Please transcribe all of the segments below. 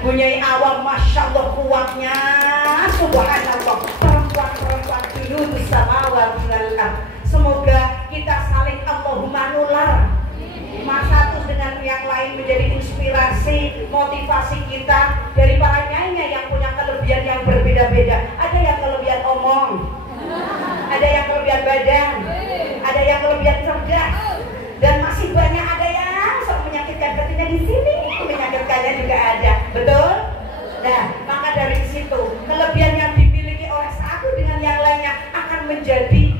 Bunyai Awam, masya Allah kuatnya, subhanallah. Perempuan-perempuan dulu bisa mawar bilallah. Semoga kita saling Allahumma nular. Satu dengan yang lain menjadi inspirasi, motivasi kita dari para nyai yang punya kelebihan yang berbeda-beda. Ada yang kelebihan omong, ada yang kelebihan badan, ada yang kelebihan cerdas, dan masih banyak ada yang sok menyakitkan hatinya di sini, menyakitkannya juga ada, betul? Nah, maka dari situ kelebihan yang dimiliki oleh satu dengan yang lainnya akan menjadi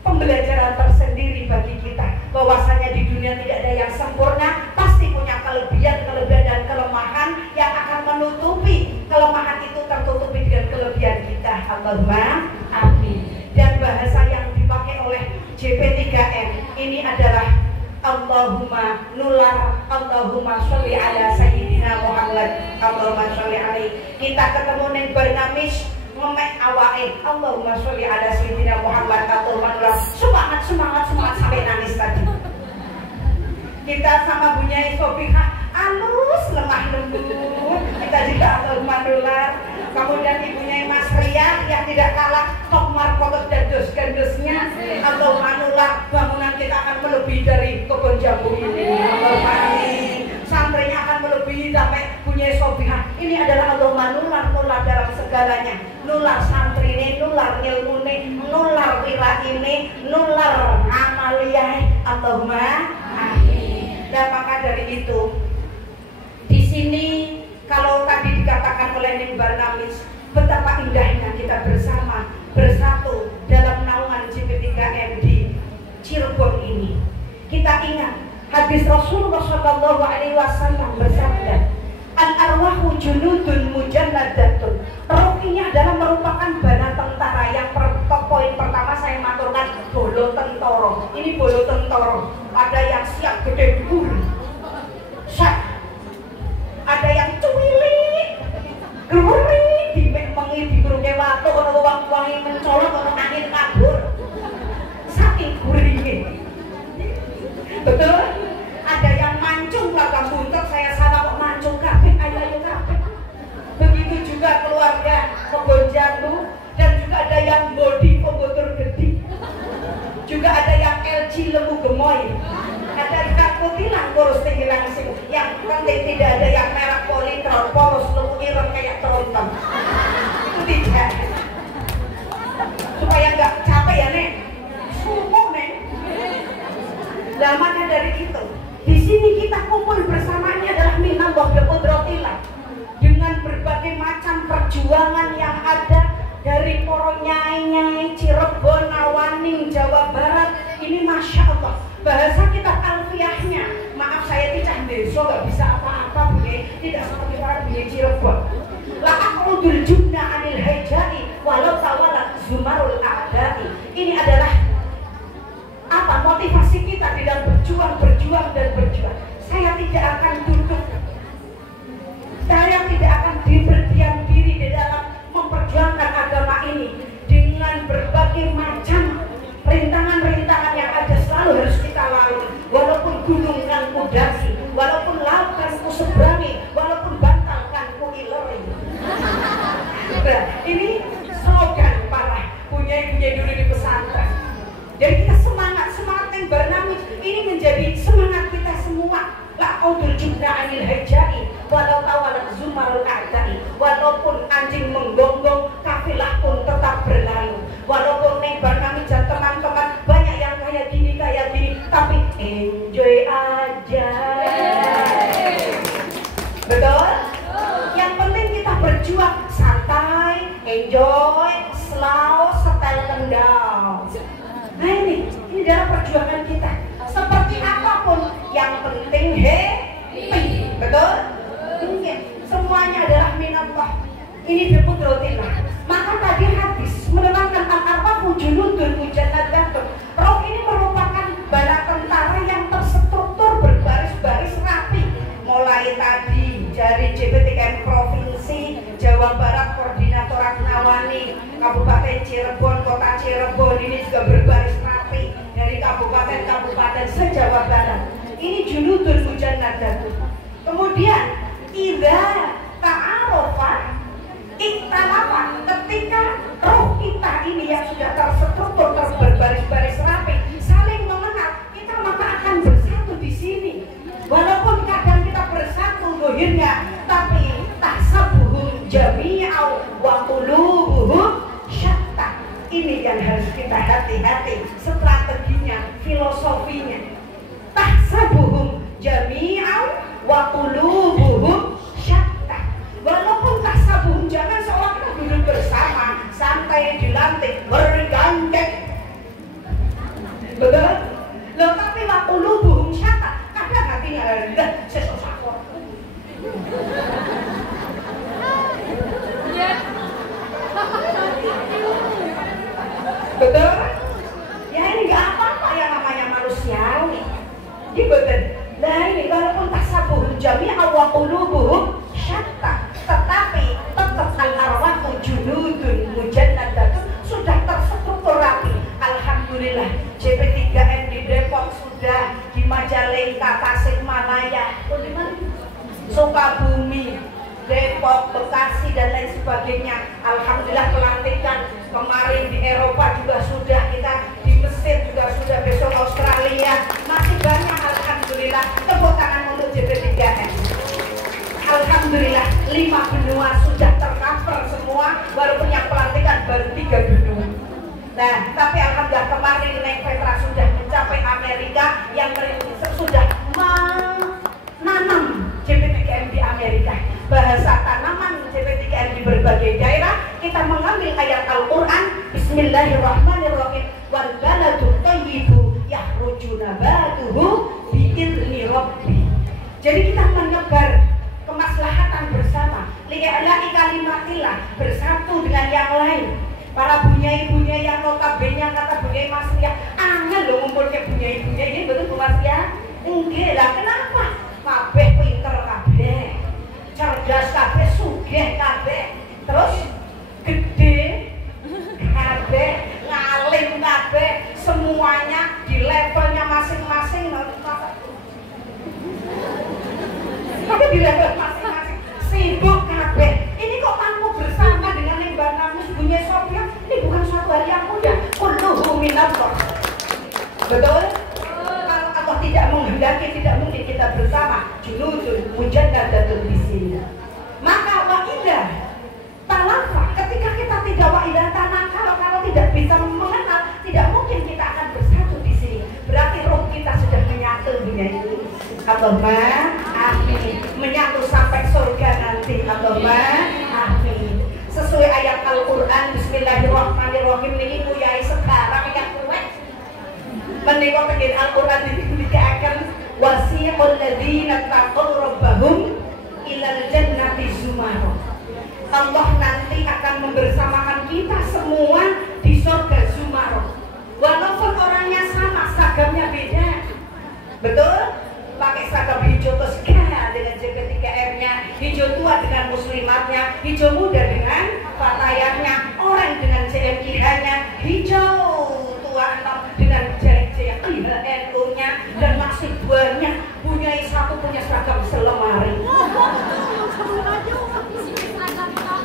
pembelajaran tersendiri bagi kita, bahwasanya di dunia tidak ada yang sempurna, pasti punya kelebihan dan kelemahan yang akan menutupi kelemahan itu, tertutupi dengan kelebihan kita. Allahumma amin. Dan bahasa yang dipakai oleh JP3M ini adalah Allahumma nular, Allahumma sholli ala sayyidina Muhammad, Allahumma sholli alaihi. Kita ketemu ning Barnamis ngemek awake, Allahumma sholli ala sayyidina Muhammad, Allahumma nular. Semangat sampai nangis tadi. Kita sama Bunyai Sofika halus, lemah lembut. Kita juga Allahumma nular. Kemudian ibunya Mas Ria yang tidak kalah top markotot dan dos-gendosnya, Allahumma nular. Bangunan kita akan melebihi dari kebun jambu ini, Allahumma amin. Santrinya akan melebihi sampai Bunyai Sofika. Ini adalah Allahumma nular, nular dalam segalanya. Nular santri ini, nular ilmu ini, nular wira ini, nular amaliyah, Allahumma amin. Dan maka dari itu, di sini kalau tadi dikatakan oleh Ning Barnamis, betapa indahnya kita bersama, bersatu dalam naungan JP3M di Cirebon ini. Kita ingat hadis Rasulullah SAW bersabda, al-arwahu junudun mujannadatun. Roh ini adalah merupakan bala tentara. Yang poin pertama saya maturkan bolo tentoro. Ini bolo tentoro. Ada yang siap gede dhuwur, ada yang cuwilik, gurih, dimengi digurunge watu, ono wong-wonge mencolok, ono angin kabur. Saking gurihnya. Betul? Ada yang mancung lagam buntut, saya salah kok mancung kabeh, ayo kabeh. Begitu juga keluarga Penggonjandu, dan juga ada yang body pembotur gede. Juga ada yang LG lembu gemoy. Ada ikan kutilang kurus tinggi langsing. Yang penting tidak ada yang merah politron, polos lembu ireng kayak tronton. Itu tidak. Supaya nggak capek ya Nek. Sumuk Nek. Lamanya dari itu. Di sini kita kumpul bersamanya adalah minallah bi qudratillah. Dengan berbagai macam perjuangan yang ada dari para nyai-nyai Cirebon, Awaning, Jawa Barat. Ini masya Allah. Bahasa kita alfiahnya, maaf saya tidak desa, gak bisa apa-apa Bunyai, tidak seperti para Bunyai Cirebon. La aqudul jubna anil hajai walau tawalat zumarul a'dai. Ini adalah apa motivasi kita di dalam berjuang dan berjuang. Saya tidak akan duduk, saya tidak akan berdiam diri di dalam memperjuangkan agama ini. Dengan berbagai macam rintangan-rintangan yang ada selalu harus kita lalui. Walaupun gunung kan ku daki, walaupun laut kan ku seberangi, walaupun bantal kan ku ilori. Nah, ini slogan para bunyai-bunyai dulu di pesantren. Jadi kita semangat yang Barnamis ini menjadi semangat kita semua. La qaudul jubna anil hajai walau tawalat zumarul a'dai. Walaupun anjing menggonggong, kafilah pun tetap berlalu. Walaupun Ning Barnamis dan teman-teman banyak yang kayak gini, tapi enjoy aja. Betul? Yang penting kita berjuang santai, enjoy, slow, setel kendal. Nah ini adalah perjuangan kita. Seperti apapun, yang penting happy. Betul? Mungkin semuanya adalah minallah. Ini biqudratillah. Maka tadi hadis menerangkan al-arwahu junudun mujannadatun. Roh ini merupakan bala tentara yang terstruktur berbaris-baris rapi. Mulai tadi dari JP3M Provinsi Jawa Barat, Koordinator Aknawani, Kabupaten Cirebon, Kota Cirebon ini juga berbaris rapi dari kabupaten-kabupaten se-Jawa Barat. Ini junudun mujannadatun. Kemudian idza tapi tahsabuhum jami'au wa qulubuhum syatta. Ini yang harus kita hati-hati, strateginya, filosofinya. Tahsabuhum jami'au wa qulubuhum syatta. Walaupun tahsabuhum, jangan seolah kita duduk bersama santai di lantai bergandeng, betul? Loh, tapi wa qulubuhum syatta, kadang hatinya rendah sesosakor. Betul? Ya ini nggak apa-apa yang namanya manusiawi. Di betul. Nah ini walaupun tahsabuhum jami'an wa qulubuhum syatta, tetapi tetap al-arwahu junudun mujannadatun, sudah terstruktur rapi. Alhamdulillah JP3M di Depok sudah, di Majalengka, Tasikmalaya, Sukabumi, Depok, Bekasi dan lain sebagainya. Alhamdulillah pelantikan kemarin di Eropa juga sudah, kita di Mesir juga sudah, besok Australia, masih banyak. Alhamdulillah, tepuk tangan untuk JP3M. Alhamdulillah 5 benua sudah tercover semua, walaupun yang pelantikan baru 3 benua. Nah, tapi alhamdulillah kemarin naik Petra sudah mencapai Amerika, yang sudah menanam JP3M di Amerika. Bahasa tanaman JP3M di berbagai daerah, kita mengambil ayat Al-Quran, Bismillahirrahmanirrahim, wal baladu thayyibu yakhruju nabatuhu bi'izni rabbi. Jadi kita menebar kemaslahatan bersama, li'ala'i kalimatillah, bersatu dengan yang lain. Para bunyai-bunyai yang notabene kata bunyai Mas Ria, angel lho ngumpul ke bunyai-bunyai ini, betul Bu Mas Ria? Enggak lah, kenapa? Kabeh pinter kabeh, cerdas kabeh, sugih kabeh, terus gede kabeh, ngalim kabeh, semuanya di levelnya masing-masing. Tapi di level masing-masing sibuk kabeh. Ini kok mampu bersama dengan Mbak Namus Bunyai Sofia? Ini bukan suatu hari yang mudah. Kulluhu minallah. Betul? Kalau Allah tidak menghendaki, tidak mungkin kita bersama. Junudun mujannadatun di sini. Maka waidah talafa, ketika kita tidak waidah tanah, kalau tidak bisa mengenal, tidak mungkin kita akan bersatu di sini. Berarti roh kita sudah menyatu dunia ini. Allahumma amin. Menyatu sampai surga nanti. Allahumma amin. Sesuai ayat Al-Quran, Bismillahirrahmanirrahim. Ini muyai sekarang yang kuat menika pengen Al-Quran dikatakan wasiqul ladzina taqaw rabbahum ilal jannati zumara. Allah nanti akan membersamakan kita semua di surga zumara. Walaupun orangnya sama, seragamnya beda. Betul? Pakai seragam hijau toska dengan JP3M-nya, hijau tua dengan muslimatnya, hijau muda dengan pakaiannya, orang dengan CMIH-nya, hijau tua dengan JNU-nya, dan masih banyak. Punya satu punya seragam selemari.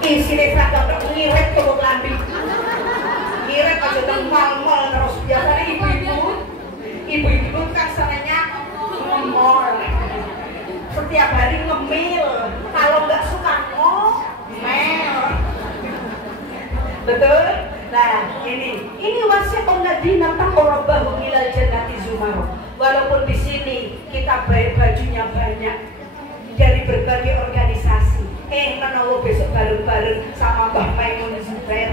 Isi seragam ngirit ke lambi, ngirit aja dan mal-mal terus. Biasanya ibu-ibu kan sananya ngomol, setiap hari ngemil, kalau nggak suka ngomel. Betul? Nah ini wasiqul ladzina taqaw rabbahum ilal jannati zumara. Walaupun di sini kita bajunya banyak dari berbagai organisasi, menawa besok bareng-bareng sama Mbah Maimun Zubair,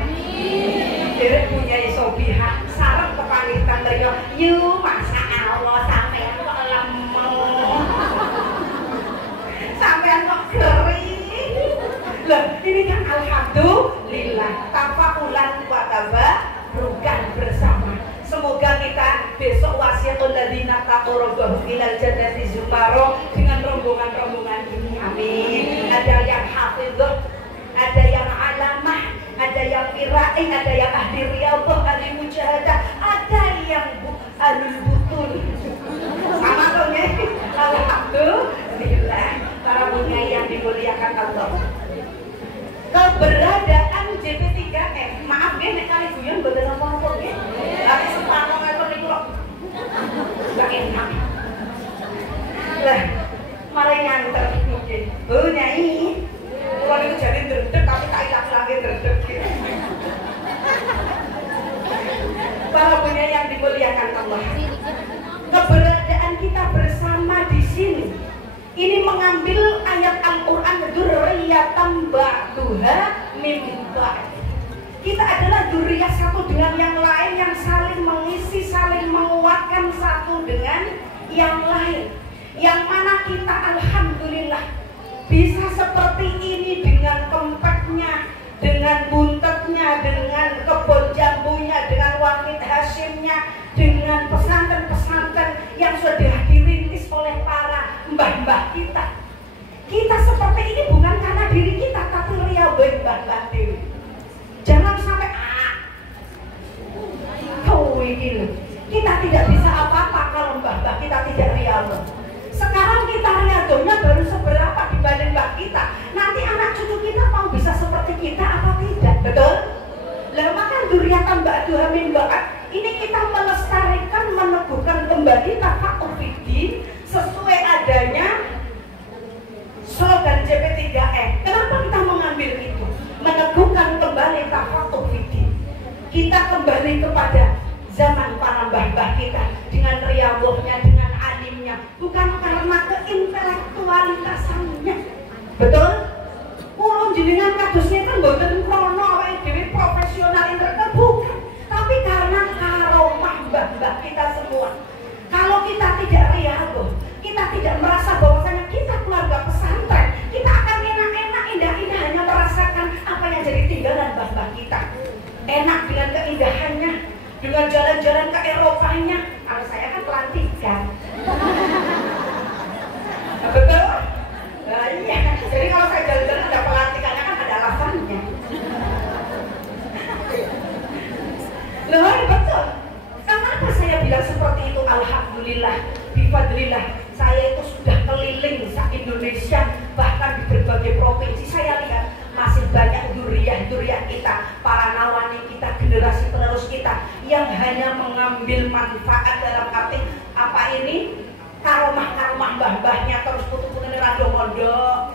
derek punya Sobiha, sarang kepanitan mereka, yuk masa Allah sampean kok lemah, sampean kok kering. Loh, ini kan alhamdulillah, tafaulan wa tabarukan bersama. Semoga kita besok wasiqul ladzina taqaw rabbahum ilal jannati zumara dengan rombongan-rombongan ini. Amin. Ada yang hafidh, ada yang alamah, ada yang iraih, ada yang ahli riyadhah, ahli mujahadah, ada yang alul butun. Sama dong ya. Alhamdulillah, para bunyai yang dimuliakan Allah. Keberadaan JP3M, maaf ya nek kali guyon mboten apa-apa nggih. Tapi sepano ngeten niku kok gak enak. Lah, mari nganter. Oh nyai, kalau itu jadi dredeg tapi tak lagi dredeg. Para punya yang dimuliakan Allah, keberadaan kita bersama di sini ini mengambil ayat Al-Quran dzurriyyatan ba'duha min ba'd. Kita adalah dzurriyyah satu dengan yang lain yang saling mengisi, saling menguatkan satu dengan yang lain. Yang mana kita alhamdulillah bisa seperti ini dengan kempetnya, dengan buntetnya, dengan kebun jambunya, dengan Wahid Hasyimnya, dengan pesantren-pesantren yang sudah dirintis oleh para mbah-mbah kita. Kita seperti ini bukan karena diri kita, tapi riyadhah mbah-mbah dewi. Jangan sampai kita tidak bisa apa-apa kalau mbah-mbah kita tidak riyadhah. Sekarang kita riyadhahnya baru seberapa dibanding mbah kita. Nanti anak cucu kita mau bisa seperti kita apa tidak? Betul? Lah maka dzurriyyatan ba'duha min ba'd ini kita melestarikan, meneguhkan kembali tafaqquh fiddin sesuai adanya slogan JP3M. Kenapa kita mengambil itu? Meneguhkan kembali tafaqquh fiddin. Kita kembali kepada zaman para mbah-mbah kita dengan riyadhahnya, dengan alimnya, bukan karena keintelektualitasannya. Betul? Ulun jenengan kadosnya kan mboten krono awake dhewe profesional intelektual, bukan, tapi karena karomah mbah-mbah kita semua. Kalau kita tidak riyadhah, kita tidak merasa bahwasanya kita keluarga pesantren, kita akan enak-enak, indah-indah hanya merasakan apa yang jadi tinggalan mbah-mbah kita. Enak dengan keindahannya, dengan jalan-jalan ke Eropanya. Kalau saya kan pelantikan. Betul? Nah, iya. Jadi kalau saya jalan-jalan ada pelantikannya kan ada alasannya. Loh, betul. Kenapa saya bilang seperti itu? Alhamdulillah, bifadlillah, saya itu sudah keliling se-Indonesia, bahkan di berbagai provinsi. Saya lihat masih banyak dzurriyyah kita, para nawani kita, generasi penerus kita yang hanya mengambil manfaat dalam arti apa ini? Karomah-karomah mbah-mbahnya terus putu-putune rado mondok,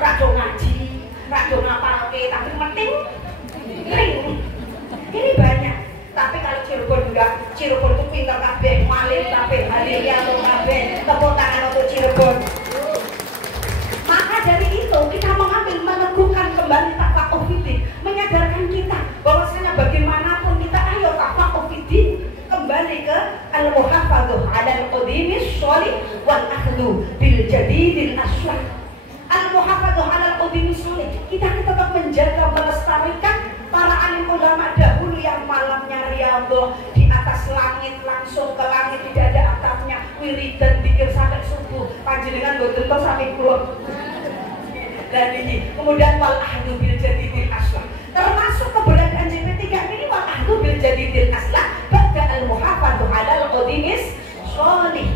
rado ngaji, rado ngapalke, tapi penting ring. Ini banyak. Tapi kalau Cirebon enggak, Cirebon itu pintar kabeh, malih kabeh, haleluya kabeh, tepuk tangan untuk Cirebon. Maka dari itu kita mengambil, meneguhkan kembali tafaqquh fiddin, menyadarkan kita bahwasanya bagaimanapun kita ayo tafaqquh fiddin, kembali ke al-muhafadzah 'ala al-qadimis shalih wal akhdhu bil jadidil aslah. Al-muhafadzah 'ala al-qadimis shalih, kita tetap menjaga, melestarikan para alim ulama dahulu yang malamnya riyadhah di atas langit, langsung ke langit, tidak ada atapnya, wiridan pikir sampai subuh, panjenengan boten to sampai kula. Dan ini kemudian wal ahdu bil jadidil aslah, termasuk keberadaan JP3 ini wal ahdu bil jadidil aslah ba'da al muhafadzah 'ala al qadimis shalih.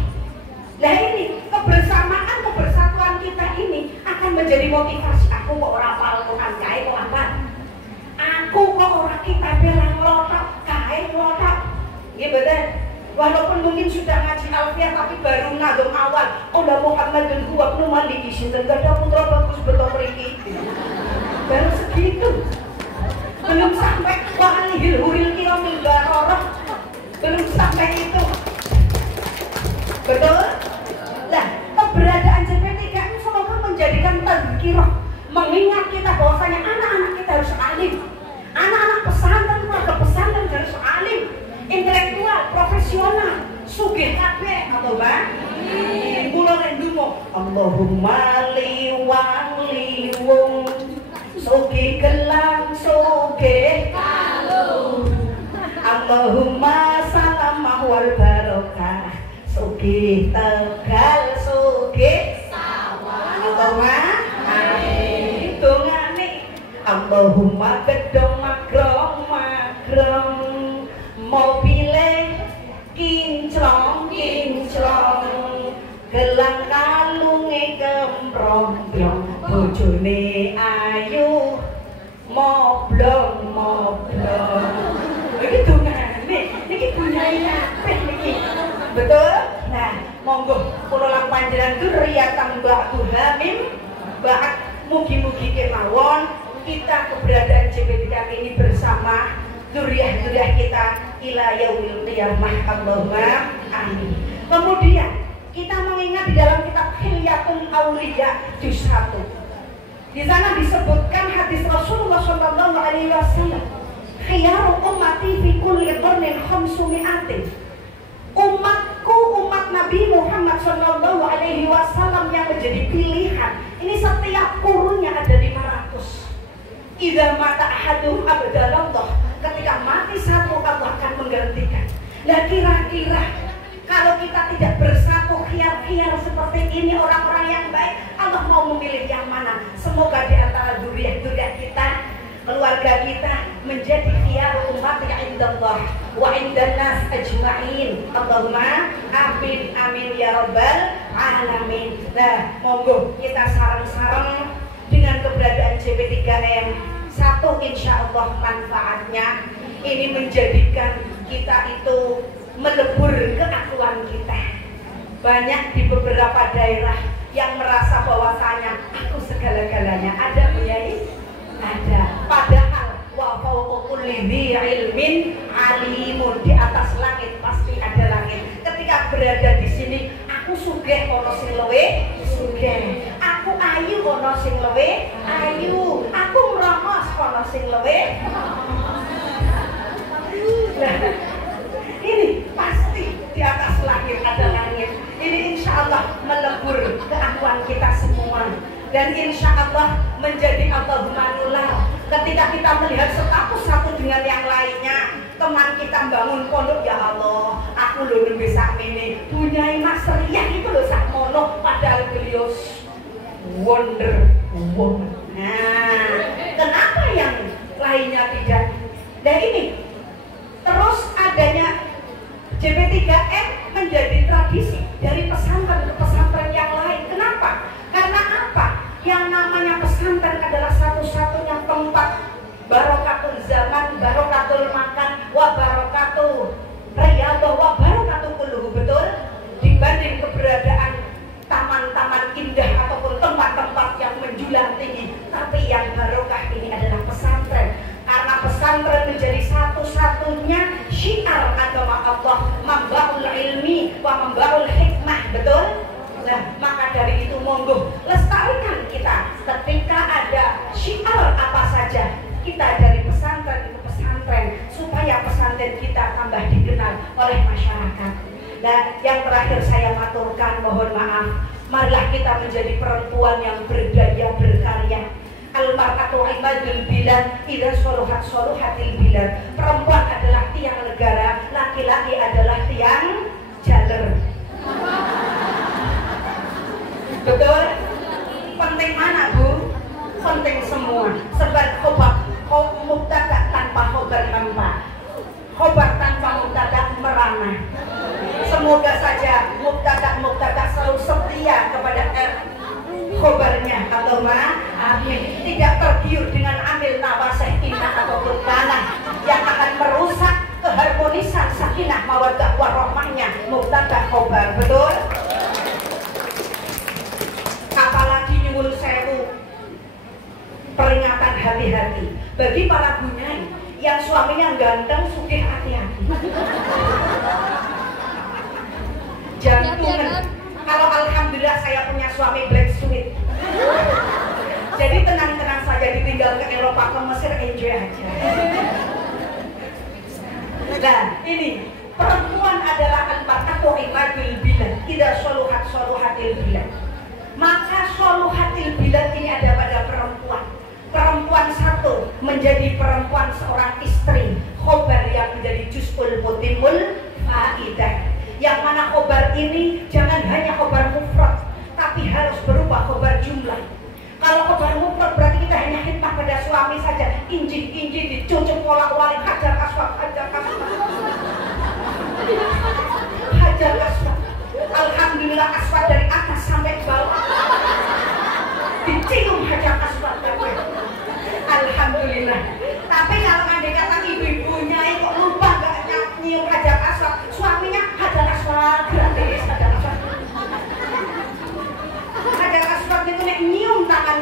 Nah ini kebersamaan, kebersatuan kita ini akan menjadi motivasi. Aku kok ora hafal Quran kae kok apa? Aku kok ora kita belang lotok kae lotok. Nggih betul. Walaupun mungkin sudah ngaji alfiah tapi baru ngadom awal. Ola Muhammadun huwa ibnu Maliki sinten ada putra bagus betul mriki. Baru segitu. Belum sampai walihil huril kiramil bararah. Belum sampai itu. Betul? Nah, keberadaan JP3 ini semoga menjadikan tazkirah, mengingat kita bahwasanya anak-anak kita harus alim. Anak-anak pesantren, keluarga pesantren harus alim, intelektual, profesional, sugih kabeh atau Mbak? Mula rendumo Allahumma liwang sugih gelang sugih kalung. Allahumma salamah wal barokah sugih Tegal sugih sawah. Allahumma amin. Dongane Allahumma gedong magrong mobile kinclong gelang kalunge gembrong bojone ayu moblong iki dongane niki bunyae kabeh niki. Betul? Nah, monggo kula lang panjenengan dzurriyyatan ba'duha min Bahkan mugi-mugi kemawon kita keberadaan JP3 ini bersama dzurriyyah kita ila yaumil qiyamah. Allahumma amin. Kemudian kita mengingat di dalam kitab Hilyatul Auliya juz 1. Di sana disebutkan hadis Rasulullah sallallahu alaihi wasallam, khiyaru ummati fi kulli qarnin 500. Umatku, umat Nabi Muhammad sallallahu alaihi wasallam yang menjadi pilihan. Ini setiap kurunnya ada 500. Idza mata ahaduhum abadalallah. Ketika mati satu Allah akan menggantikan. Nah kira-kira kalau kita tidak bersatu khiyar-khiyar seperti ini, orang-orang yang baik, Allah mau memilih yang mana? Semoga di antara dzurriyyah kita, keluarga kita menjadi khiyar umat yang indallah wa indan nas ajma'in. Allahumma amin amin ya rabbal alamin. Nah, monggo kita sareng-sareng dengan keberadaan JP3M. Satu, insya Allah manfaatnya ini menjadikan kita itu melebur keakuan kita. Banyak di beberapa daerah yang merasa bahwasanya aku segala-galanya. Ada Bunyai? Ada. Padahal wa fawqa kulli dzi ilmin alimun, di atas langit pasti ada langit. Ketika berada di sini, aku sugih ono sing luwih sugih, aku ayu ono sing luwih ayu, aku mramos ono sing luwih. Nah, ini pasti di atas langit ada langit. Ini insya Allah melebur keakuan kita semua. Dan insya Allah menjadi Allahumma nular. Ketika kita melihat status satu dengan yang lainnya, teman kita bangun pondok, ya Allah, aku loh bisa ini. Bunyai Mas Riah itu loh sak mono, padahal beliau wonder woman. Nah, kenapa yang lainnya tidak? Dan ini terus adanya JP3M menjadi tradisi dari pesantren ke pesantren yang lain. Kenapa? Karena apa? Yang namanya pesantren adalah satu-satunya tempat barokatul zaman, barokatul makan, wa barokatul riyadhah, wa barokatul quluh. Betul? Dibanding keberadaan taman-taman indah ataupun tempat-tempat yang menjulang tinggi, tapi yang barokah ini adalah pesantren. Karena pesantren menjadi satu-satunya syiar agama Allah, mambaul ilmi wa mambaul hikmah. Betul? Nah, maka dari itu monggo lestarikan kita. Ketika ada syiar apa saja, kita dari pesantren ke pesantren, supaya pesantren kita tambah dikenal oleh masyarakat. Dan yang terakhir saya maturkan, mohon maaf, marilah kita menjadi perempuan yang berdaya, berkarya. Al-mar'atu imadul bilad, idza sholuhat sholuhatil bilad. Perempuan adalah tiang negara, laki-laki adalah tiang jaler. Betul? Penting mana, Bu? Penting semua. Sebab mubtada tanpa khobar hampa, khobar tanpa mubtada merana. Semoga saja mubtada selalu setia kepada khobarnya. Allahumma amin. Tidak tergiur dengan amil nawasih inna ataupun tanah yang akan merusak keharmonisan sakinah mawaddah warahmahnya mubtada khobar. Betul? Apalagi nyuwun sewu, peringatan hati-hati bagi para bunyai yang suaminya ganteng, sugih, hati-hati. Jantungan. Kalau alhamdulillah saya punya suami black sweet, jadi tenang-tenang saja, ditinggal ke Eropa, ke Mesir, enjoy aja. Nah, ini perempuan adalah al-mar'atu imadul bilad, idza sholuhat sholuhatil bilad. Maka sholuhatil bilad ini ada pada perempuan. Perempuan satu menjadi perempuan seorang istri, khobar yang menjadi juz'ul mutimul faidah. Yang mana khobar ini jangan hanya khobar mufrad, tapi harus berubah khobar jumlah. Kalau khobar mufrad berarti kita hanya khidmah pada suami saja, injik-injik, dicucuk bolak-balik, hajar aswad, hajar aswad, hajar aswad. Alhamdulillah aswad dari atas sampai bawah, dicium hajar aswad. Alhamdulillah. Tapi kalau andai kata ibu-ibunya kok lupa gak nyium hajar aswad, suaminya hajar aswad gratis, hajar aswad. Hajar aswad itu nek nyium tangan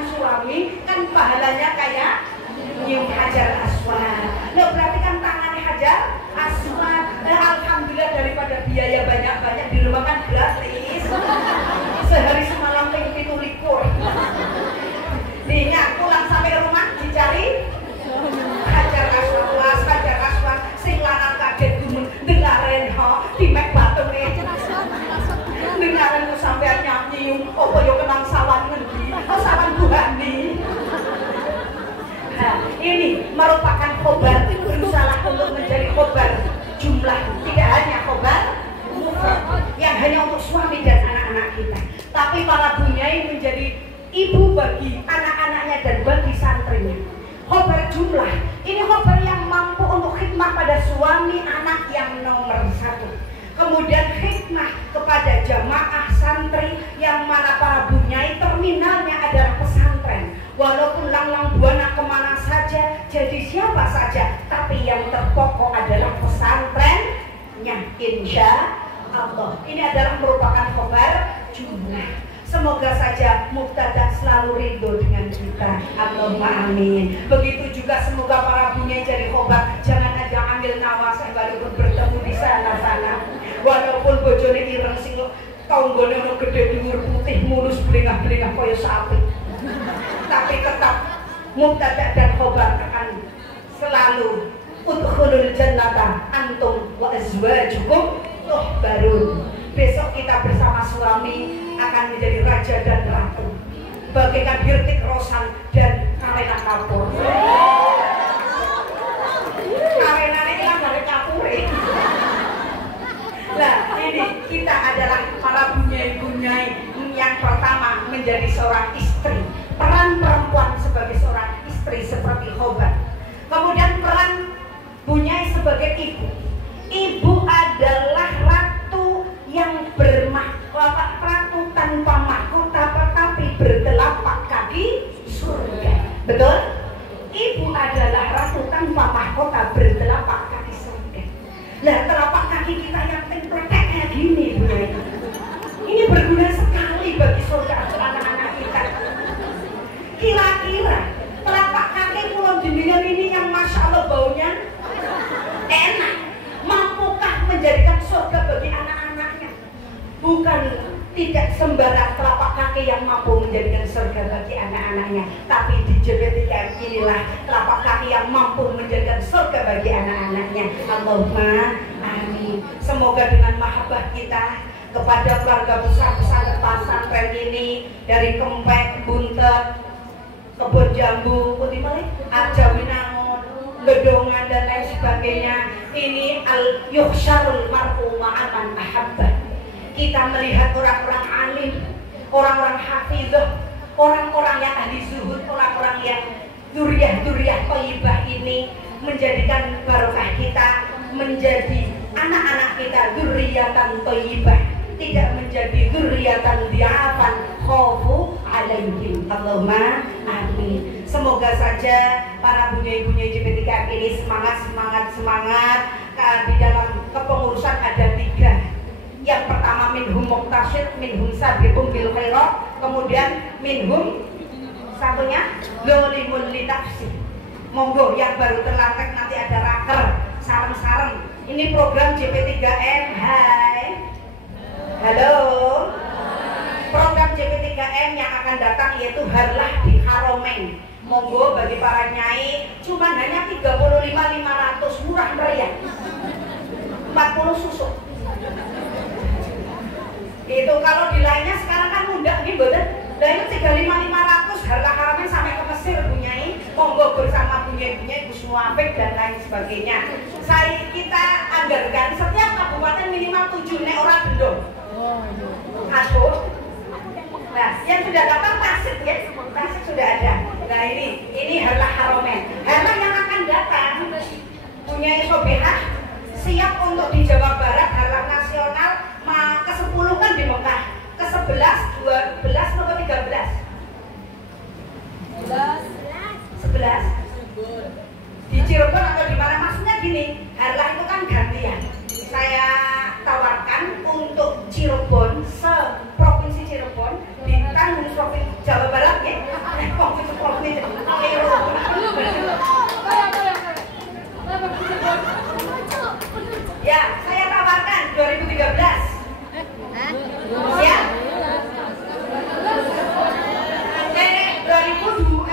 merupakan khobar, berusaha untuk menjadi khobar jumlah, tidak hanya khobar mufrad yang hanya untuk suami dan anak-anak kita, tapi para bunyai menjadi ibu bagi anak-anaknya dan bagi santrinya. Khobar jumlah ini khobar yang mampu untuk khidmah pada suami anak yang nomor satu, kemudian khidmah kepada jamaah santri yang mana para bunyai terminalnya adalah pesantren, walaupun langlang buana kemana saja, jadi siapa saja, tapi yang terpokok adalah pesantrennya, insya Allah. Ini adalah merupakan khobar jumlah. Semoga saja Mubtada selalu ridho dengan kita. Allahumma amin. Begitu juga semoga para bunyai jadi khobar. Jangan ada ambil nawasih baru bertemu di sana-sana. Walaupun bojone ireng sing tonggone ono gede dhuwur putih mulus blingah-blingah kaya sapi. Tapi tetap Mubtada dan khobar akan selalu udkhulul jannata antum wa azwajukum tuhbarun. Besok kita bersama suami akan menjadi raja dan ratu, bagaikan Hirtik Rosan dan Karena Kapur. Karena ini kan dari Kapure. Nah, ini kita adalah para bunyai-bunyai yang pertama menjadi seorang istri. Peran perempuan sebagai seorang istri seperti khobar. Kemudian peran bunyai sebagai ibu. Ibu adalah ratu yang ratu tanpa mahkota tetapi bertelapak kaki surga. Betul? Ibu adalah ratu tanpa mahkota bertelapak kaki surga. Lah telapak kaki kita yang templetek kayak gini, Bu. Ini berguna sekali bagi surga anak-anak kita. Kira-kira telapak kaki pulau jenengan ini yang masya Allah baunya enak, mampukah menjadikan surga bagi anak-anaknya? Bukan tidak sembarang telapak kaki yang mampu menjadikan surga bagi anak-anaknya, tapi di JP3M inilah telapak kaki yang mampu menjadikan surga bagi anak-anaknya. Allahumma amin. Semoga dengan mahabbah kita kepada keluarga besar pesantren ini dari Kempek, Buntet, Kebon Jambu, Putih Malih, Arjawinangun, Gedongan dan lain sebagainya, ini al-yuhsyarul mar'u ma'aman ahabbah. Kita melihat orang-orang alim, orang-orang hafizah, orang-orang yang ahli zuhud, orang-orang yang duriah-duriah thayyibah ini menjadikan barokah kita, menjadi anak-anak kita dzurriyyatan thayyibah, tidak menjadi dzurriyyatan dhi'afan khaufu alaihim. Allahumma amin. Semoga saja para bunyai-bunyai JP3M ini semangat di dalam kepengurusan ada 3. Yang pertama minhum muqtasyid, minhum sabiqum bil khairat, kemudian minhum satunya dzalimun li nafsi. Monggo yang baru terlantik nanti ada raker, sareng-sareng. Ini program JP3M. Hai. Halo. Program JP3M yang akan datang yaitu Harlah di Haromain. Monggo bagi para nyai cuma hanya 35.500, murah meriah. 40 susuk. Itu kalau di lainnya sekarang kan mudah nih, betul? Nah itu 35.500 harga Haromain sampai ke Mesir bunyai. Monggo bersama bunyai-bunyai Gus Muafik dan lain sebagainya. Kita anggarkan setiap kabupaten minimal 7 nek orang gendong. Aduh. Nah, yang sudah dapat Tasik ya, Tasik sudah ada. Nah ini Harlah Haromain. Harlah yang akan datang bunyai Sobehah siap untuk di Jawa Barat, Harlah nasional. Ke-10 kan di Mekah, ke-11, 12, atau 13? 11 di Cirebon atau di mana? Maksudnya gini, Harlah itu kan gantian. Saya tawarkan untuk Cirebon, se-provinsi Cirebon ditanggung provinsi Jawa Barat ya. Provinsi ya, saya tawarkan 2013. Ya. 2002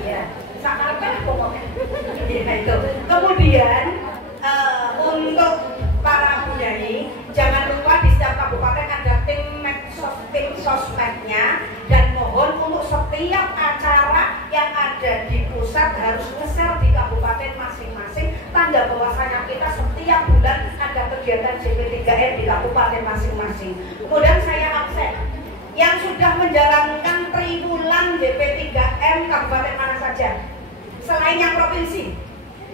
ya. Sakarepnya pokoknya. Ya, itu. Kemudian untuk para penyanyi, jangan lupa di setiap kabupaten ada tim sosmednya, dan mohon untuk setiap acara yang ada di pusat harus nge-share di kabupaten masing-masing, tanda bahwasanya kita setiap bulan ada kegiatan JP3M di kabupaten masing-masing. Kemudian saya absen yang sudah menjalankan triwulan JP3M kabupaten mana saja selain yang provinsi.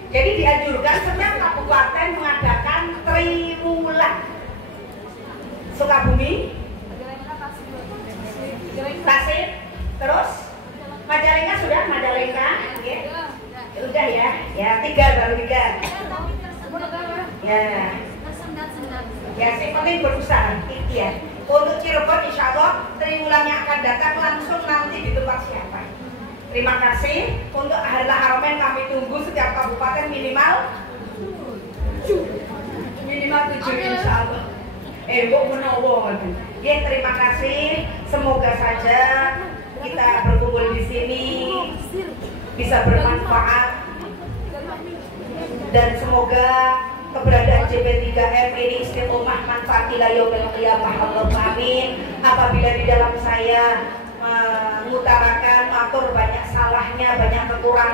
Jadi dianjurkan setiap kabupaten mengadakan triwulan. Sukabumi, Tasik, terus Majalengka sudah, Majalengka, ya. Udah ya, ya 3 baru 3. Ya, ya sih penting berusaha, ya. Untuk Cirebon insya Allah triwulan yang akan datang langsung nanti di tempat siapa. Terima kasih. Untuk harta Harmen kami tunggu setiap kabupaten minimal 7 insya Allah. Kok menawa waduh. Ya, terima kasih. Semoga saja kita berkumpul di sini bisa bermanfaat, dan semoga keberadaan JP3M ini istiqomah manfaat ila yaumil qiyamah. Allahumma amin. Apabila di dalam saya mengutarakan atur banyak salahnya, banyak kekurangan